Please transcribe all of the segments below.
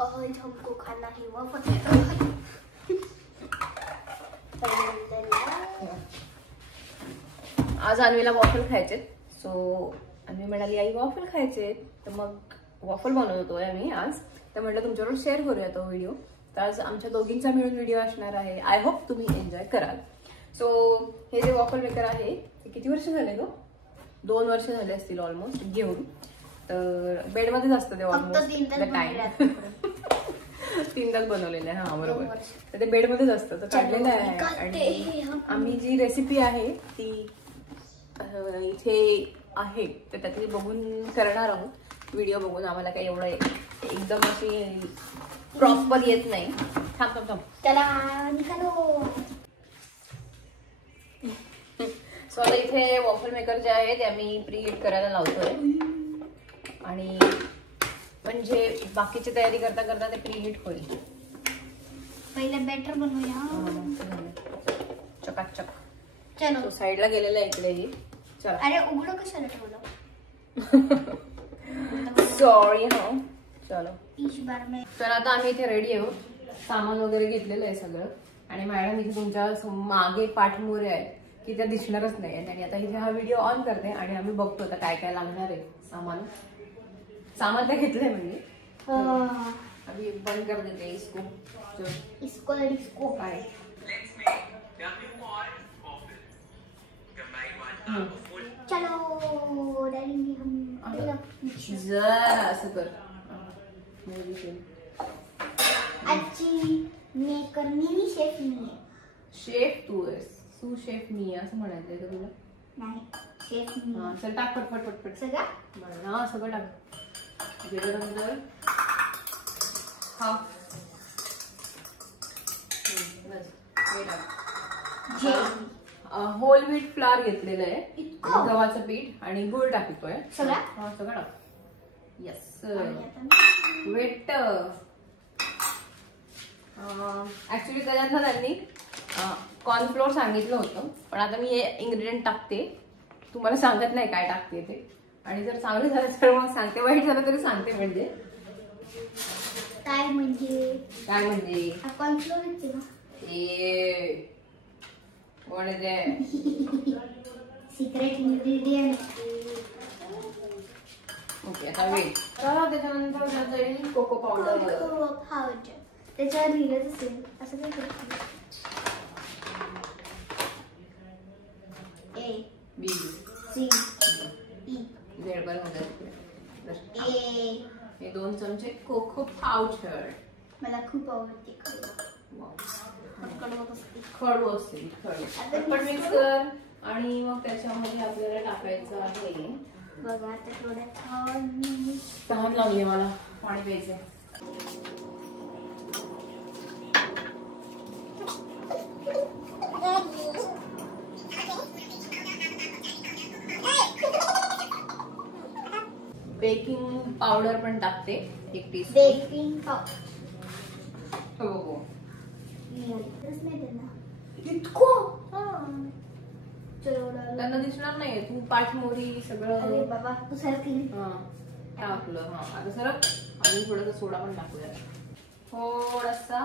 आज हमको खाना है वॉफल। आज अन्वीला वॉफल खायचे, सो अन्वी म्हणाली आई वॉफल खायचे, तर मग वॉफल बनवत होतोय आम्ही आज. तर म्हटलं तुमच्याबरोबर शेअर करूया तो व्हिडिओ. तर आज आमच्या दोघींचा मिळून व्हिडिओ असणार आहे. आय होप तुम्ही एन्जॉय कराल. सो हे जे वॉफल मेकर आहे ते किती वर्ष झाले गो? 2 वर्ष झाले असतील ऑलमोस्ट घेऊन. तर बेडमध्येच असतं ते ऑलमोस्ट. 3 तास बनवलेलं आहे. हा बरोबर. तर ते बेडमध्येच असतं. तर काढलेलं आहे. आणि आम्ही जी रेसिपी आहे ती इथे आहे, तर त्यातली बघून करणार आहोत. व्हिडिओ बघून आम्हाला काही एवढं एकदम अशी प्रॉपर येत नाही. थांब चला निघालो. सो आता इथे वॉफल मेकर जे आहे ते आम्ही प्रीहीट करायला लावतोय. आणि म्हणजे बाकीची तयारी करता करता ते प्रीहीट होईल. पहिले बॅटर बनवूया. चकाचक. चलो साईडला गेलेलं आहे इकडेही. चला. अरे उघडं कशाला ठेवलं? सॉरी. हा चलो. इस बार में तर आता आम्ही इथे रेडी आहोत. सामान वगैरे घेतलेलं आहे सगळं. आणि मॅडम इथे तुमच्या मागे पाठमोरे आहे की त्या दिसणारच नाही. आणि आता इथे हा व्हिडिओ ऑन करते आणि आम्ही बघतो आता काय काय लागणार आहे. सामान तर घेतलंय म्हणजे. अभी बंद कर देते इसको. इसको काय चलो डालेंगे हम. जरा असं कर. आजची मेकर मिनी शेफ मी आहे. शेफ तू आहेस. तू शेफ मी असं म्हणायचंय का तुला? नाही शेफ मी. हा चल टाक पटपट सगळं. हा सगळं टाक. त्याच्यानंतर हा होल व्हीट फ्लावर घेतलेलं आहे. गव्हाचं पीठ आणि गुळ टाकतोय. सगळं हा सगळं टाक. Yes weight. ऍक्च्युली त्याच्यात ना त्यांनी कॉर्नफ्लोअर सांगितलं होतं, पण आता मी हे इन्ग्रेडियंट टाकते. तुम्हाला सांगत नाही काय टाकते ते. आणि जर चांगलं झालं तर मग सांगते, वाईट झालं तरी सांगते. म्हणजे काय म्हणजे कॉर्नफ्लोअर ना. What is it? Secret ingredient. Okay, आता वेट. तर त्याच्यानंतर जाईल कोको पावडर. त्याच्यावर लिहिलं असेल असं काय करतो. A B C E Z पण होतं. A. हे 2 चमचे कोको पावडर. मला खूप आवडते खडू असते. पण मिक्स कर. आणि मग त्याच्यामध्ये आपल्याला टाकायचं आहे. बघा आता थोडं तहान लागली मला. पाणी प्यायचंय. बेकिंग पावडर पण टाकते 1 टीस्पून. Baking powder. हो त्यांना दिसणार नाही. तू पाठमोरी सगळं. अरे बाबा तू सारखी टाकलं. हा आता सरक. आणि थोडासा सोडा पण टाकूया. थोडासा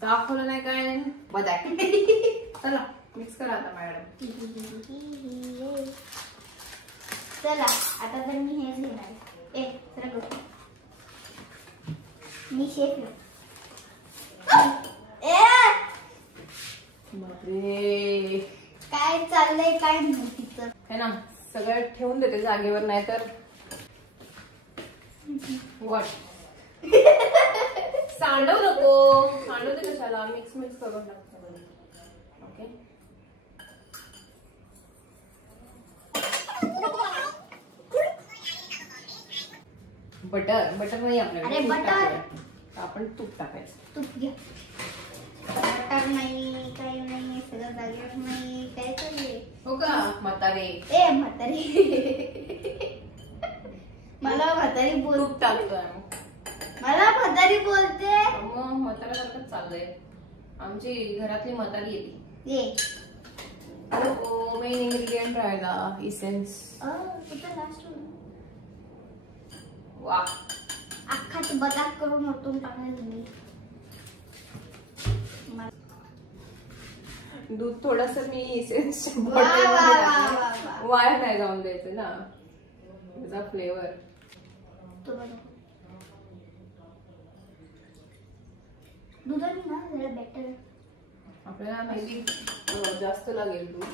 दाखवलं नाही काय बदाय. चला मिक्स करा आता मॅडम. चला आता तर मी हेच घेणार. सरक. मी शेफ आहे. बापरे काय चाललंय काय माहिती. तर है ना सगळं ठेवून देते जागेवर, नाही तर वॉट. सांडव नको. सांडवते कशाला. मिक्स करून टाकतो. ओके. बटर नाही आपल्याकडे. अरे बटर. आपण तूप टाकायचं. तूप घ्या. बटर नाही काही नाही. सगळं जागेवर नाही. काय चाललंय हो का म्हातारे. म्हातारी. मला म्हातारी बोल. तूप टाकतोय. मला म्हातारी बोलते. मग म्हाताऱ्यासारखंच चाललंय. आमची घरातली म्हातारी येते. मेन इन्ग्रेडियंट राहिला इसेन्स. वा, अख्खाच बदाक करून ओतून टाकणार मी. दूध थोडस मी वा, वा, वा, वा, वा. वाया नाही जाऊन द्यायचं ना, त्याचा फ्लेवर. दुधाने ना जरा बेटर. आपल्याला माहिती जास्त लागेल दूध.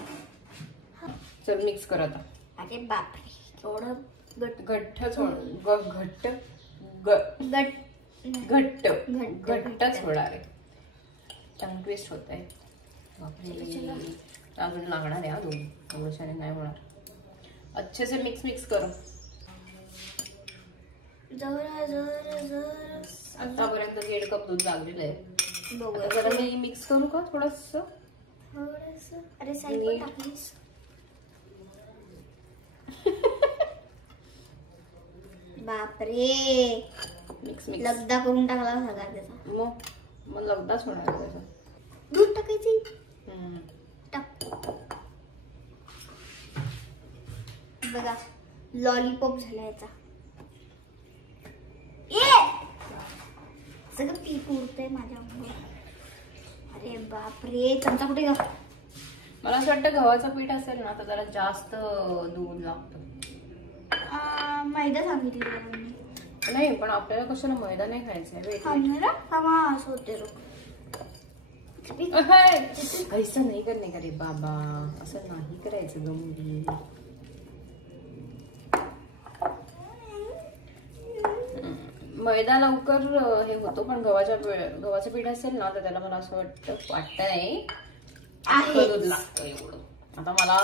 चल मिक्स कर आता. अरे बापरे, थोडं घट्टच होणार आहे. टंग ट्विस्ट होत आहे. अजून लागणार आहे हा दूध, एवढ्याने नाही होणार. अच्छे से मिक्स करो. आतापर्यंत 1.5 कप दूध लागलेलं आहे. जरा मी मिक्स करू का थोडस. अरे साईड टाकलीस. बापरे, मिक्स लगदा करून टाकला सगळा त्याचा. मग लगदाच होणार त्याचा. दूध टाकायची. टाक. बघा लॉलीपॉप झाला याचा. सगळं पीक उडतंय माझ्या. अरे बापरे, चमचा कुठे ग? मला असं वाटतं गव्हाचं पीठ असेल ना तर जरा जास्त दूध लागतं. मैदा सांगितलं नाही, पण आपल्याला कशाला मैदा नाही खायचा आहे. ऐसा नाही करणे का रे बाबा, असं नाही करायचं ग मुली. मैदा लवकर हे होतो, पण गव्हाचं पीठ असेल ना तर त्याला मला असं वाटतंय दूध लागतं एवढं. आता मला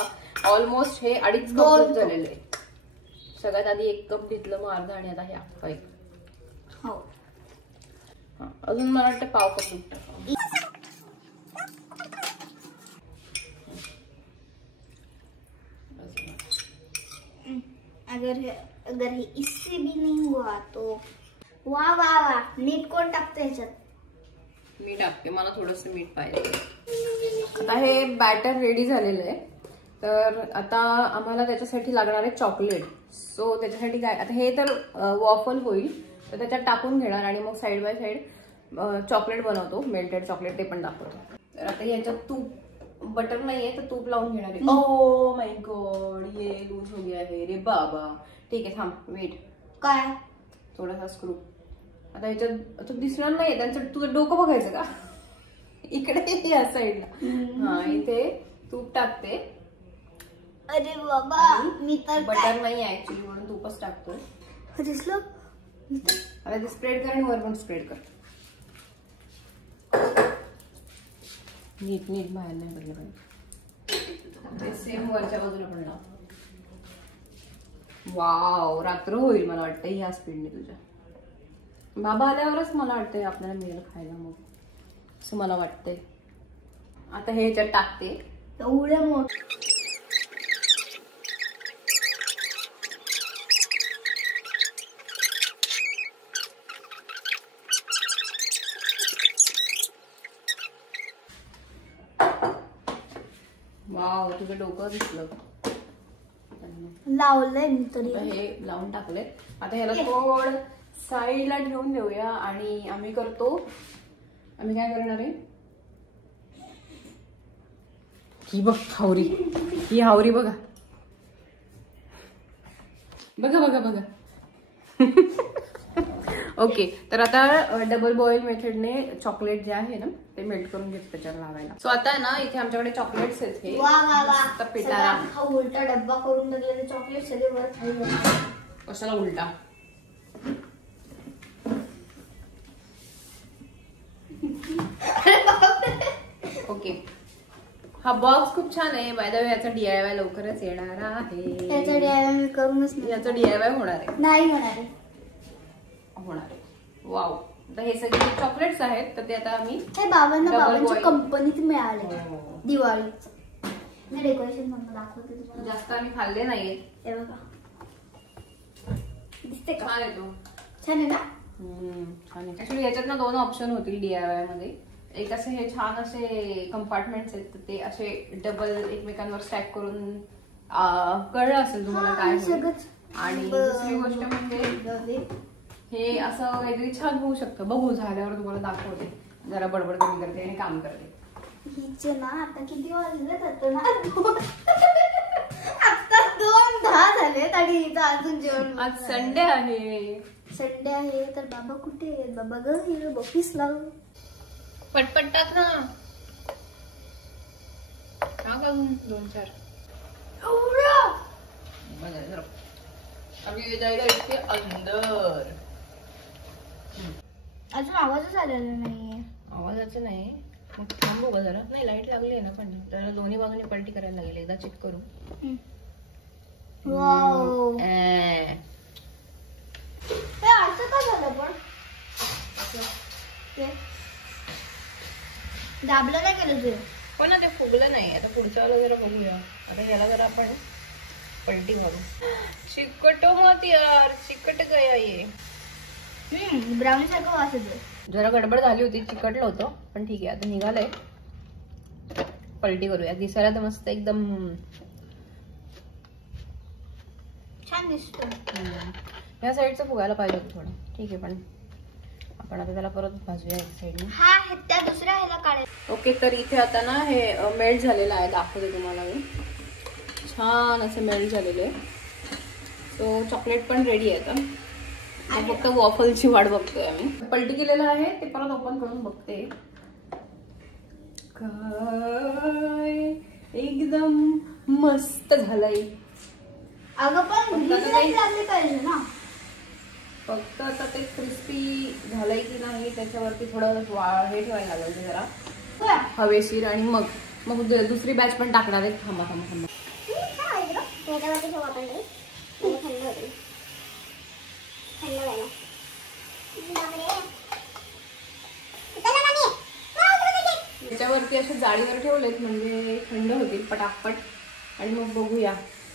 ऑलमोस्ट हे 2.5 कप दूध झालेलं आहे. सगळ्यात आधी 1 कप घेतलं, मग अर्धा, आणि आता हे अख्खा 1. हो, अजून मला वाटतं पाव कप दूध टाकावं. अगर हे इससे भी नहीं हुआ तो वा वा वा. मीठ कोण टाकतं याच्यात? मी टाकते, मला थोडंसं मीठ पाहिजे. आता हे बॅटर रेडी झालेलं आहे. तर आता आम्हाला त्याच्यासाठी लागणार आहे चॉकलेट. सो त्याच्यासाठी काय, आता हे तर वॉफल होईल तर त्याच्यात टाकून घेणार आणि मग साईड बाय साईड चॉकलेट बनवतो, मेल्टेड चॉकलेट, ते पण दाखवतो. तर आता याच्यात तूप, बटर नाहीये तर तूप लावून घेणार आहे. ओ माय गॉड, ये लूज हो गया है रे बाबा. ठीक आहे, थांब, वेट. काय? थोडासा स्क्रू. आता याच्यात दिसणार नाही, त्यांचं तुझं डोकं बघायचं का? इकडे या साईडला. हा, इथे तूप टाकते. अरे बाबा, मी तर बटर नाही आहे ऍक्च्युली, म्हणून तूपच टाकतोय. दिसलं. आता ते स्प्रेड कर आणि वर पण स्प्रेड कर. नीट बाहेर नाही पडलं पाहिजे. सेम वरच्या बाजूला पण लाव. वाव, रात्र होईल मला वाटतं ह्या स्पीडने तुझ्या. बाबा आल्यावरच मला वाटतंय आपल्याला मिळेल खायला, मग असं मला वाटतंय. आता हे ह्याच्यात टाकते. एवढ्या मोठं. वाव, तुझं डोकं दिसलं. लावलंय मी तरी. हे लावून टाकले. आता ह्याला थोडं साईडला ठेवून देऊया आणि आम्ही काय करणार आहे, ही बघ हावरी, ही हावरी बघा. ओके, तर आता डबल बॉईल मेथडने चॉकलेट जे आहे ना ते मेल्ट करून घेतो त्याच्यावर लावायला. सो आता ना इथे आमच्याकडे चॉकलेट्स आहेत. हे पिटारा हा उलटा डब्बा करून टाकलेले चॉकलेट सगळे वर खाली. कशाला उलटा? ओके, हा बॉक्स खूप छान आहे. बाय द वे याचा DIY लवकरच येणार आहे. याचा DIY मी करूनच नाही. याचा DIY होणार आहे. नाही होणार आहे. वाव, तर हे सगळे चॉकलेट्स आहेत तर ते आता आम्ही हे बाबांच्या कंपनीत मिळाले दिवाळीचं. मी डेकोरेशन म्हणून दाखवते तुम्हाला. जास्त आम्ही खाल्ले नाहीये. हे बघा, दिसते का? छान आहे तो. छान आहे ना? छान आहे. ऍक्च्युली याच्यात ना 2 ऑप्शन होतील DIY मध्ये. एक असे हे छान असे कंपार्टमेंट्स आहेत तर ते असे डबल एकमेकांवर स्टॅक करून कळलं असेल तुम्हाला काय होईल. आणि दुसरी गोष्ट म्हणजे हे असं काहीतरी छान होऊ शकतं. बघू झाल्यावर तुम्हाला दाखवते. जरा बडबड कमी करते आणि काम करते. हिचे ना आता किती वाजले आता ना आता 2:10 झालेत आणि इथं अजून जेवण. आज संडे आहे. संडे आहे तर बाबा कुठे आहेत? बाबा गेले ऑफिसला. पटपट टाक ना. टाक अजून 2-4. अभी जाएगा इसके अंदर. अजून आवाजच आलेला नाहीये. आवाजाचं नाही. मग थांबू का जरा. नाही लाईट लागली आहे ना पण जरा दोन्ही बाजूने पलटी करायला लागेल. एकदा चेक करू. वाव ए. हे असं का झालं पण ते दाबलं नाही केलं ते पण ना ते फुगलं नाही. आता पुढच्या वेळेला जरा बघूया. आता याला जरा आपण पलटी मारू. चिकटो मत यार. चिकट गया ये. ब्राउनी सारखं वास येतो. जरा गडबड झाली होती. चिकटलं होतं पण ठीक आहे. आता निघालंय. पलटी करूया. दिसायला तर मस्त एकदम छान दिसतो. ह्या साईडचं फुगायला पाहिजे होतं थोडं. ठीक आहे पण आपण आता त्याला परत भाजूया एक साईडने. हा त्या दुसऱ्या ह्याला काढायचं. ओके तर इथे आता ना हे मेल्ट झालेलं आहे. दाखवते तुम्हाला मी. छान असं मेल्ट झालेलं आहे. सो चॉकलेट पण रेडी आहे आता. फक्त वॉफलची वाट बघतोय आम्ही. पलटी केलेलं आहे ते परत ओपन करून बघते. काय एकदम मस्त झालंय. अगं पण लागली पाहिजे ना. फक्त आता ते क्रिस्पी झालंय की नाही त्याच्यावरती थोडं हे ठेवायला लागेल जरा हवेशीर. आणि मग मग दुसरी बॅच पण टाकणार आहे. थांबा थांबा थांबा. त्याच्यावरती असे जाळीवर ठेवलेत म्हणजे थंड होतील पटापट. आणि मग बघूया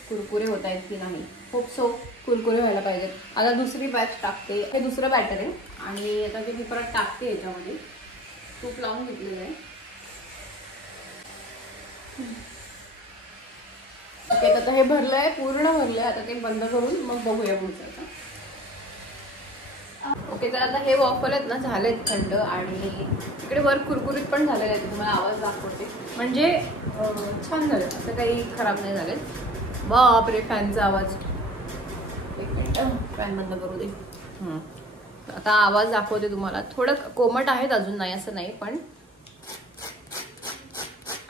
कुरकुरे होत आहेत की नाही. खूप सो कुरकुरे व्हायला पाहिजेत. आता दुसरी बॅच टाकते. हे दुसरं बॅटर आहे आणि आता ते मी परत टाकते याच्यामध्ये. तूप लावून घेतलेलं आहे. ओके आता हे भरलंय पूर्ण भरलंय. आता ते बंद करून मग बघूया पुढचं. ओके तर आता हे वॉफल आहेत ना झालेत थंड आणि इकडे वर कुरकुरीत पण झालेले आहेत. तुम्हाला आवाज दाखवते म्हणजे छान झाले. असं काही खराब नाही झाले. बापरे फॅनचा आवाज. एक मिनिट फॅन बंद करू दे. आता आवाज दाखवते तुम्हाला. थोडं कोमट आहेत अजून नाही असं नाही पण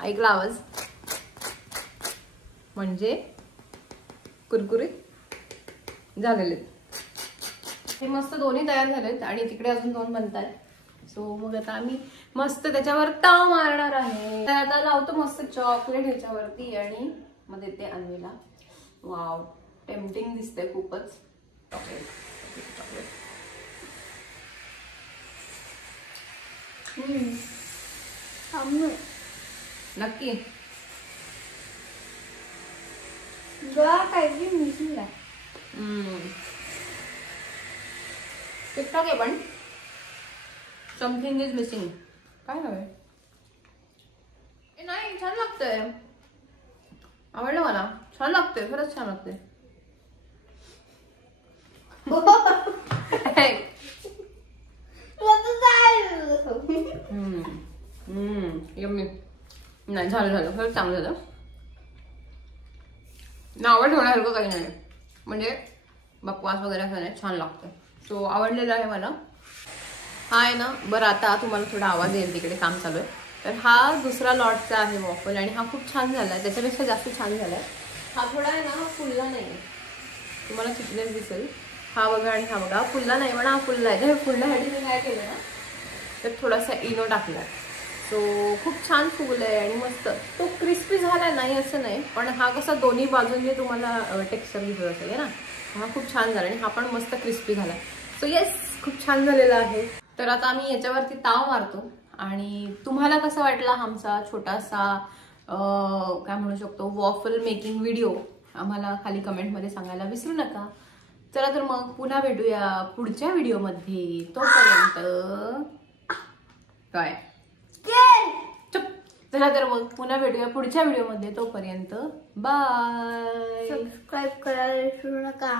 ऐकला आवाज म्हणजे कुरकुरीत झालेले. हे मस्त दोन्ही तयार झालेत आणि तिकडे अजून 2 बनतात. सो मग आता आम्ही मस्त त्याच्यावर ताव मारणार आहे. तर आता लावतो मस्त चॉकलेट ह्याच्यावरती आणि मग देते अन्वीला. वाव टेम्पटिंग दिसतंय खूपच. Chocolate chocolate. नक्की काहीतरी मिसिंग आहे. टिकटॉक आहे पण समथिंग इज मिसिंग. काय हवंय? नाही छान लागतंय. आवडलं मला. छान लागतंय खरंच छान लागतंय. यम्मी. नाही झालं झालं खरंच चांगलं झालं. नावं ठेवण्यासारखं काही नाही म्हणजे बकवास वगैरे असं नाही. छान लागतं. सो आवडलेलं आहे मला. हा आहे ना. बरं आता तुम्हाला थोडा आवाज येईल तिकडे काम चालू आहे. तर हा दुसरा लॉटचा आहे वॉफल आणि हा खूप छान झाला आहे. त्याच्यापेक्षा जास्त छान झाला आहे. हा थोडा आहे ना हा फुलला नाही. तुम्हाला चिकनेस दिसेल. हा बघा आणि हा बघा फुलला नाही पण हा फुलला आहे. तर फुलण्यासाठी मी काय केलं ना तर थोडासा इनो टाकला. सो खूप छान फुगलं आहे आणि मस्त. तो क्रिस्पी झाला नाही असं नाही पण हा कसा दोन्ही बाजूंनी तुम्हाला टेक्स्चर दिसत असेल ना. हा खूप छान झाला आणि हा पण मस्त क्रिस्पी झाला. सो येस खूप छान झालेला आहे. तर आता आम्ही याच्यावरती ताव मारतो आणि तुम्हाला कसं वाटला आमचा छोटासा काय म्हणू शकतो वॉफल मेकिंग व्हिडिओ आम्हाला खाली कमेंटमध्ये सांगायला विसरू नका. चला तर मग पुन्हा भेटूया पुढच्या व्हिडिओमध्ये. तोपर्यंत काय चुप. चला तर मग पुन्हा भेटूया पुढच्या व्हिडिओमध्ये. तोपर्यंत बाय. सबस्क्राईब करायला विसरू नका.